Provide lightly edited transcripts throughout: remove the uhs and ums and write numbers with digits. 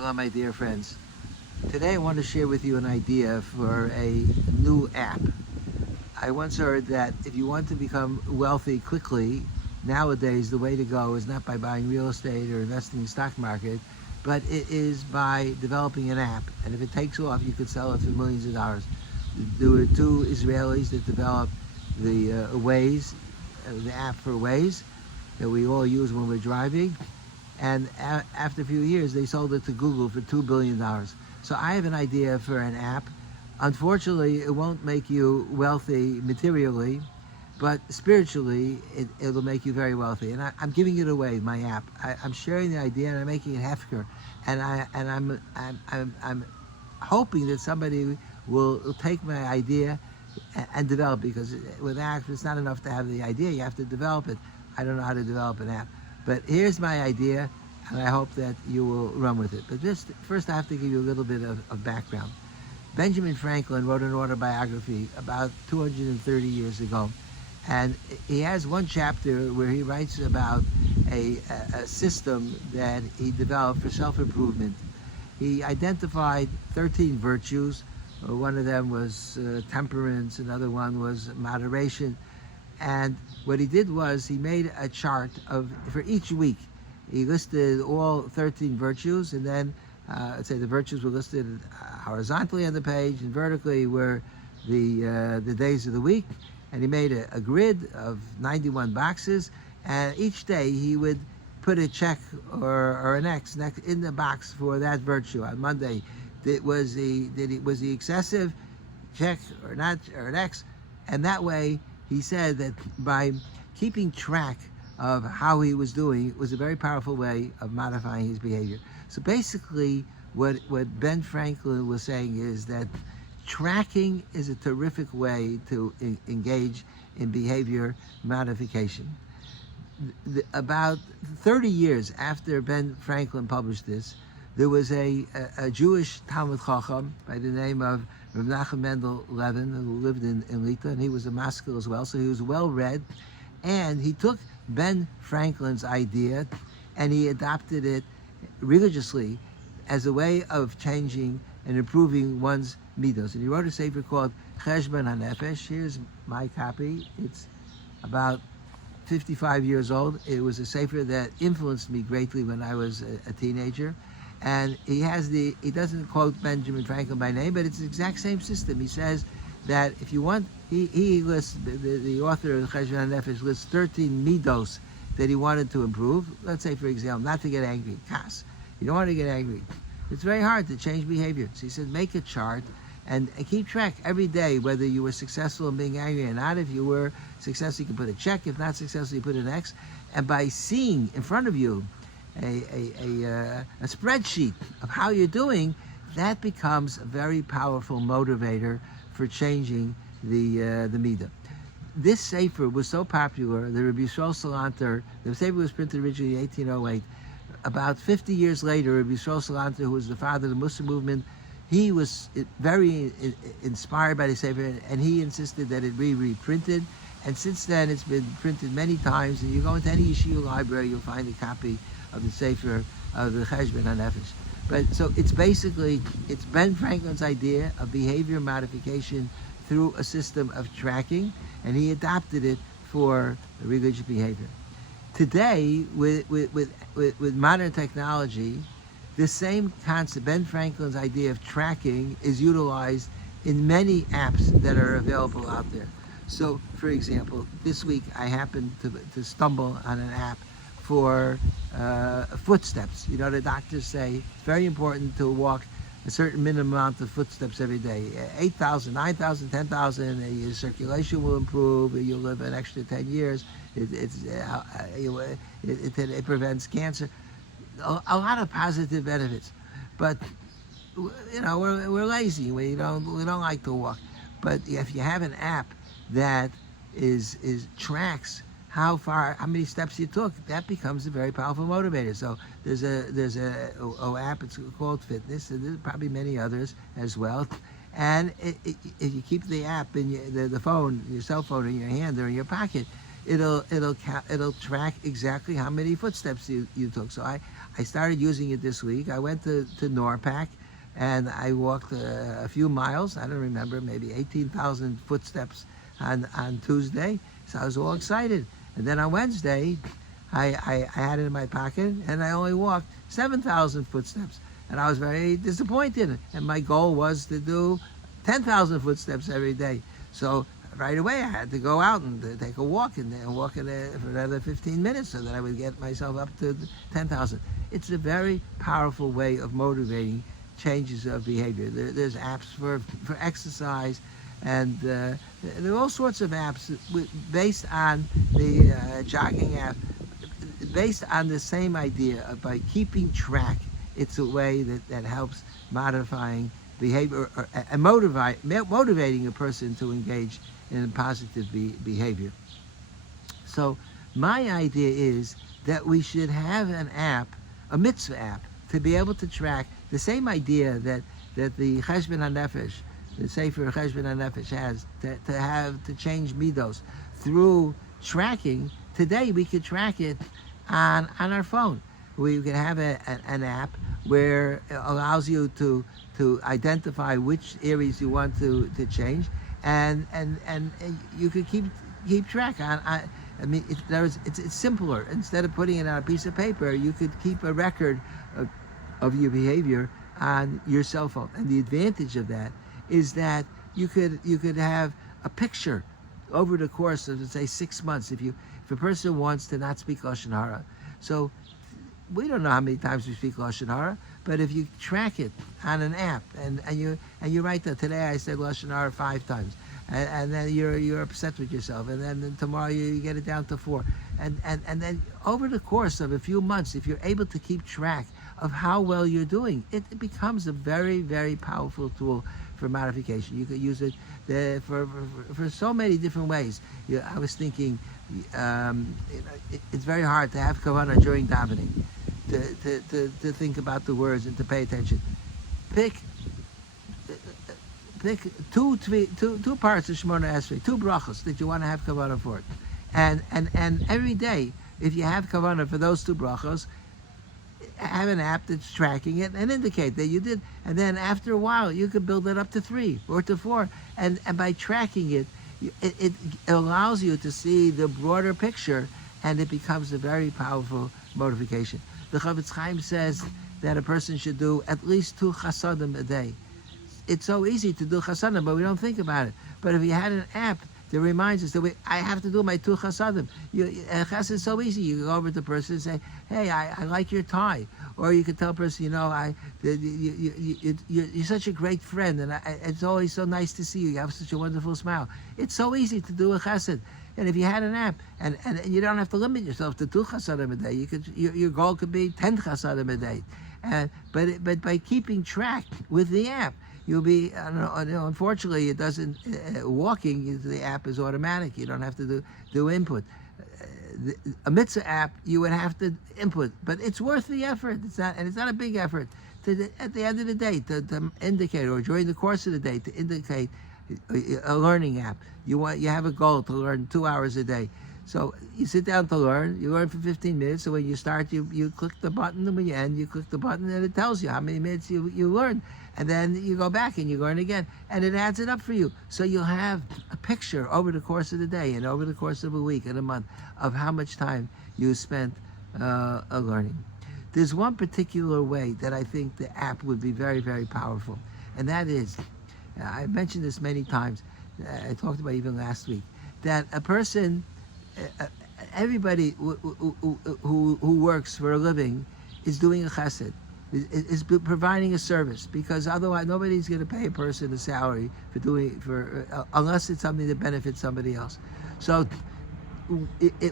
Hello, my dear friends. Today I want to share with you an idea for a new app. I once heard that if you want to become wealthy quickly, nowadays the way to go is not by buying real estate or investing in the stock market, but it is by developing an app. And if it takes off, you could sell it for millions of dollars. There were two Israelis that developed the Waze, the app for Waze that we all use when we're driving. And after a few years, they sold it to Google for $2 billion. So I have an idea for an app. Unfortunately, it won't make you wealthy materially, but spiritually, it'll make you very wealthy. And I'm giving it away, my app. I'm sharing the idea, and I'm making it hefker. And I'm hoping that somebody will take my idea and develop it, because with apps, it's not enough to have the idea. You have to develop it. I don't know how to develop an app. But here's my idea, and I hope that you will run with it. But first I have to give you a little bit of background. Benjamin Franklin wrote an autobiography about 230 years ago, and he has one chapter where he writes about a system that he developed for self-improvement. He identified 13 virtues. One of them was temperance, another one was moderation. And what he did was he made a chart for each week. He listed all 13 virtues, and then let's say the virtues were listed horizontally on the page, and vertically were the days of the week. And he made a grid of 91 boxes, and each day he would put a check or an X in the box for that virtue. On Monday, was he excessive? Check or not, or an X, and that way. He said that by keeping track of how he was doing was a very powerful way of modifying his behavior. So basically, what Ben Franklin was saying is that tracking is a terrific way to engage in behavior modification. About 30 years after Ben Franklin published this, there was a Jewish Talmud Chacham by the name of Rabbi Mendel Levin, who lived in Lita, and he was a maskil as well, so he was well read. And he took Ben Franklin's idea and he adopted it religiously as a way of changing and improving one's midos. And he wrote a sefer called Cheshbon HaNefesh. Here's my copy. It's about 55 years old. It was a sefer that influenced me greatly when I was a teenager. And he doesn't quote Benjamin Franklin by name, but it's the exact same system. He says that if you want, he lists, the author of Cheshbon HaNefesh lists 13 midos that he wanted to improve. Let's say, for example, not to get angry, kas. You don't want to get angry. It's very hard to change behavior. So he said, make a chart and keep track every day whether you were successful in being angry or not. If you were successful, you can put a check. If not successful, you put an X. And by seeing in front of you a spreadsheet of how you're doing, that becomes a very powerful motivator for changing the midah. This sefer was so popular that Rabbi Yisrael Salanter, the sefer was printed originally in 1808. About 50 years later, Rabbi Yisrael Salanter, who was the father of the Muslim movement, he was very inspired by the sefer, and he insisted that it be reprinted. And since then, it's been printed many times, and you go into any yeshiva library, you'll find a copy of the sefer of the Cheshbon HaNefesh. But so it's Ben Franklin's idea of behavior modification through a system of tracking, and he adopted it for religious behavior. Today, with modern technology, the same concept, Ben Franklin's idea of tracking, is utilized in many apps that are available out there. So, for example, this week I happened to stumble on an app for footsteps. You know, the doctors say it's very important to walk a certain minimum amount of footsteps every day. 8,000, 9,000, 10,000, your circulation will improve, you'll live an extra 10 years, it prevents cancer. A lot of positive benefits. How we're lazy, we don't like to walk. But if you have an app that tracks how many steps you took, that becomes a very powerful motivator. So there's a app, it's called Fitness, and there's probably many others as well. And if you keep the app in the phone, your cell phone in your hand or in your pocket, it'll track exactly how many footsteps you took. So I started using it this week. I went to Norpac and I walked a few miles. I don't remember, maybe 18,000 footsteps on Tuesday. So I was all excited. And then on Wednesday, I had it in my pocket and I only walked 7,000 footsteps. And I was very disappointed. And my goal was to do 10,000 footsteps every day. So right away I had to go out and take a walk and walk for another 15 minutes so that I would get myself up to 10,000. It's a very powerful way of motivating changes of behavior. There's apps for exercise, and there are all sorts of apps based on the jogging app, based on the same idea of by keeping track. It's a way that helps modifying behavior and motivating a person to engage in positive behavior. So my idea is that we should have an app, a mitzvah app, to be able to track the same idea that the Cheshbon HaNefesh, the Sefer Cheshbon HaNefesh has, to change midos through tracking. Today we could track it on our phone. We can have an app where it allows you to identify which areas you want to change, and you could keep track on. I mean, it's simpler. Instead of putting it on a piece of paper, you could keep a record of your behavior on your cell phone. And the advantage of that is that you could have a picture over the course of, say, 6 months. If a person wants to not speak Lashon Hara, so we don't know how many times we speak Lashon Hara, but if you track it on an app and you write that today I said Lashon Hara 5 times, and then you're upset with yourself, and then tomorrow you get it down to 4, and then over the course of a few months, if you're able to keep track of how well you're doing, it becomes a very, very powerful tool for modification. You could use it for so many different ways. I was thinking, it's very hard to have kavanah during davening, to think about the words and to pay attention. Pick two parts of Shemona Esrei, 2 brachos that you want to have kavanah for, and every day, if you have kavanah for those 2 brachos, have an app that's tracking it and indicate that you did, and then after a while you could build it up to 3 or to 4, and by tracking it, it allows you to see the broader picture, and it becomes a very powerful motivation. The Chavetz Chaim says that a person should do at least 2 chasadim a day. It's so easy to do chasadim, but we don't think about it. But if you had an app that reminds us that I have to do my 2 chasadim. Chesed is so easy. You go over to the person and say, hey, I like your tie. Or you could tell a person, you're such a great friend, and it's always so nice to see you. You have such a wonderful smile. It's so easy to do a chesed. And if you had an app, and you don't have to limit yourself to 2 chasadim a day, your goal could be 10 chasadim a day. But by keeping track with the app, you'll be, unfortunately, it doesn't, walking, the app is automatic. You don't have to do input. A mitzvah app, you would have to input, but it's worth the effort. It's not a big effort. At the end of the day, to indicate, or during the course of the day, to indicate a learning app. You have a goal to learn 2 hours a day. So you sit down to learn, you learn for 15 minutes, so when you start, you click the button, and when you end, you click the button, and it tells you how many minutes you learn. And then you go back and you learn again, and it adds it up for you. So you'll have a picture over the course of the day and over the course of a week and a month of how much time you spent learning. There's one particular way that I think the app would be very, very powerful, and that is, I've mentioned this many times, I talked about it even last week, that a person, everybody who works for a living is doing a chesed, is providing a service, because otherwise nobody's going to pay a person a salary unless it's something that benefits somebody else. So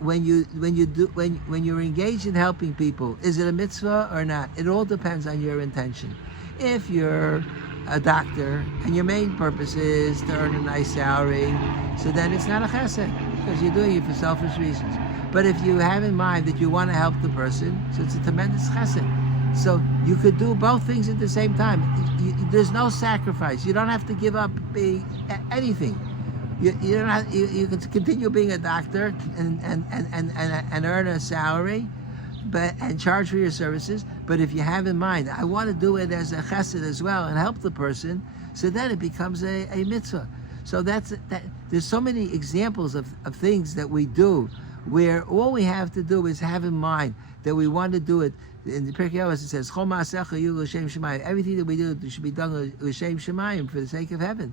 when you're engaged in helping people, is it a mitzvah or not? It all depends on your intention. If you're a doctor and your main purpose is to earn a nice salary, so then it's not a chesed, because you're doing it for selfish reasons. But if you have in mind that you want to help the person, so it's a tremendous chesed. So you could do both things at the same time. There's no sacrifice. You don't have to give up being anything. You can continue being a doctor and earn a salary, and charge for your services. But if you have in mind, I want to do it as a chesed as well and help the person, so then it becomes a mitzvah. So that. There's so many examples of things that we do where all we have to do is have in mind that we want to do it. In the Pirkei Avos it says, "Chol ma'asecha yu l'shem shemayim." Everything that we do should be done l'shem shemayim, for the sake of heaven.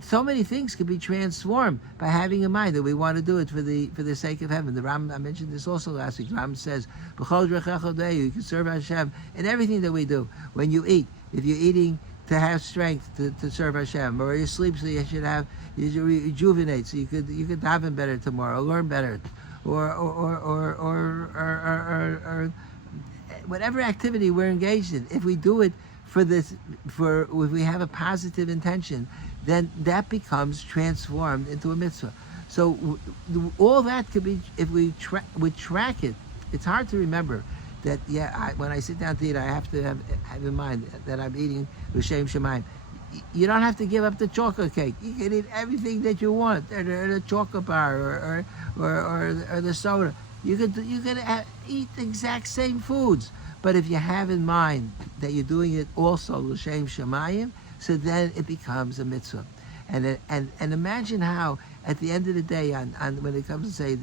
So many things can be transformed by having in mind that we want to do it for the sake of heaven. The Ram, I mentioned this also last week. Ram says, "B'chol drechecha day," you can serve Hashem in everything that we do. When you eat, if you're eating to have strength to serve Hashem, or you sleep so you should rejuvenate, so you could daven better tomorrow, learn better, or whatever activity we're engaged in. If we do it if we have a positive intention, then that becomes transformed into a mitzvah. So all that could be, if we track it. It's hard to remember that, when I sit down to eat, I have to have in mind that I'm eating l'shem shemayim. You don't have to give up the chocolate cake. You can eat everything that you want, or the chocolate bar, or the soda. You could eat the exact same foods. But if you have in mind that you're doing it also l'shem shemayim, so then it becomes a mitzvah. And imagine how at the end of the day, when it comes to say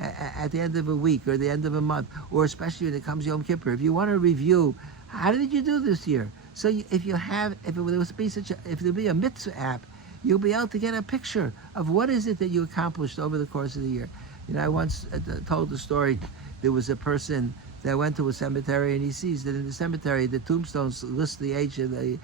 at the end of a week or the end of a month, or especially when it comes Yom Kippur, if you want to review, how did you do this year? So if there be a mitzvah app, you'll be able to get a picture of what is it that you accomplished over the course of the year. I once told the story. There was a person that went to a cemetery, and he sees that in the cemetery the tombstones list the age of the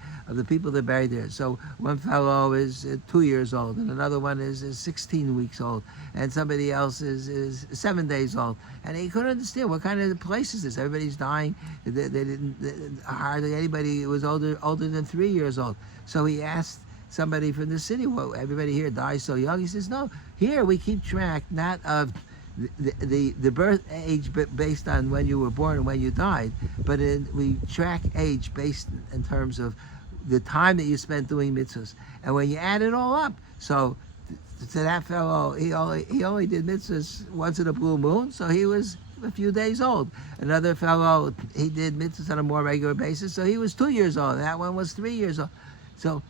people that are buried there. So one fellow is 2 years old, and another one is 16 weeks old, and somebody else is 7 days old. And he couldn't understand what kind of place is this. Everybody's dying. They didn't hardly anybody was older than 3 years old. So he asked somebody from the city, "Well, everybody here dies so young." He says, "No, here we keep track not of the birth age based on when you were born and when you died, but we track age based in terms of the time that you spent doing mitzvahs. And when you add it all up, so to that fellow, he only did mitzvahs once in a blue moon, so he was a few days old. Another fellow, he did mitzvahs on a more regular basis, so he was 2 years old. That one was 3 years old. So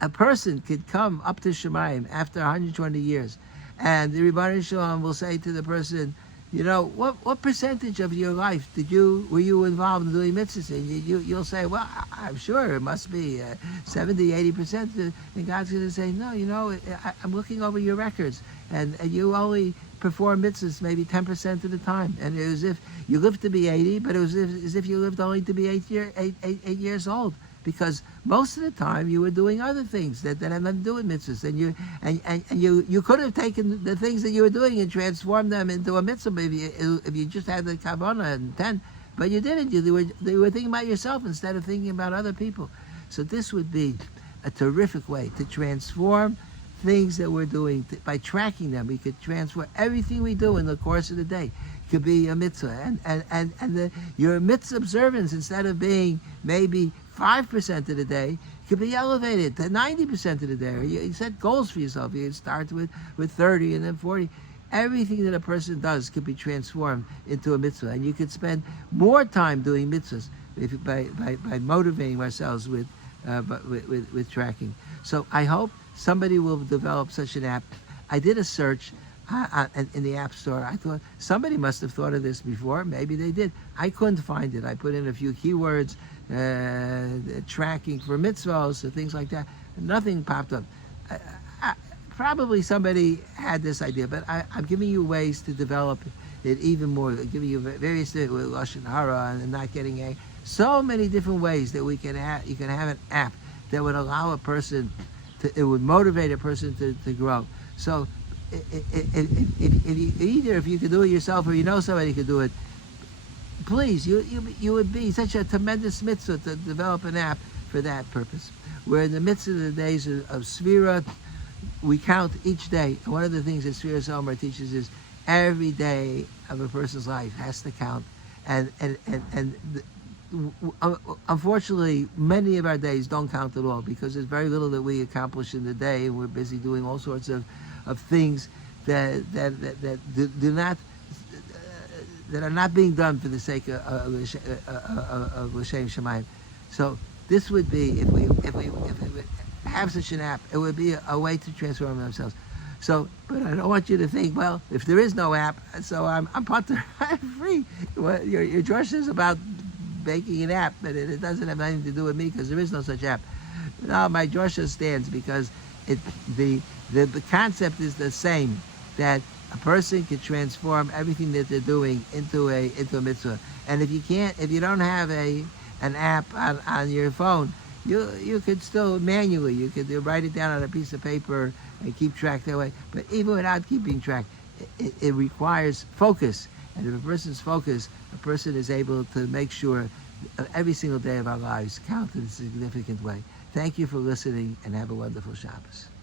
a person could come up to Shemayim after 120 years. And the Rebbeinu Shalom will say to the person, what percentage of your life were you involved in doing mitzvahs? And you'll say, well, I'm sure it must be 70, 80%. And God's going to say, no, I'm looking over your records, and you only perform mitzvahs maybe 10% of the time. And it was as if you lived to be 80, but it was as if you lived only to be 8 years old. Because most of the time you were doing other things that had nothing to do with mitzvahs, and you could have taken the things that you were doing and transformed them into a mitzvah if you just had the kavanah and intent, but you didn't. You were thinking about yourself instead of thinking about other people. So this would be a terrific way to transform things that we're doing. By tracking them, we could transform everything we do in the course of the day. Could be a mitzvah, and your mitzvah observance, instead of being maybe 5% of the day, could be elevated to 90% of the day. You set goals for yourself. You start with 30 and then 40. Everything that a person does could be transformed into a mitzvah, and you could spend more time doing mitzvahs by motivating ourselves with tracking. So I hope somebody will develop such an app. I did a search in the App Store. I thought somebody must have thought of this before. Maybe they did. I couldn't find it. I put in a few keywords, tracking for mitzvahs, things like that. Nothing popped up. Probably somebody had this idea, but I'm giving you ways to develop it even more. Giving you various things with lashon hara and not getting so many different ways that we can have. You can have an app that would allow a person it would motivate a person to grow. So if you could do it yourself, or somebody could do it, please, you would be such a tremendous mitzvah to develop an app for that purpose. Where in the midst of the days of Sfira, we count each day. And one of the things that Sfira Somer teaches is every day of a person's life has to count. And unfortunately, many of our days don't count at all, because there's very little that we accomplish in the day, and we're busy doing all sorts of things that do not that are not being done for the sake of L'Shem Shemayim. So this would be, if we would have such an app, it would be a way to transform themselves. So, but I don't want you to think, well, if there is no app, so I'm patur, I'm free. Well, your drasha is about making an app, but it doesn't have anything to do with me because there is no such app. No, my drasha stands because the concept is the same, that a person can transform everything that they're doing into a mitzvah. And if you don't have an app on your phone, you could still manually, you could write it down on a piece of paper and keep track that way. But even without keeping track, it requires focus. And if a person's focused, a person is able to make sure every single day of our lives count in a significant way. Thank you for listening, and have a wonderful Shabbos.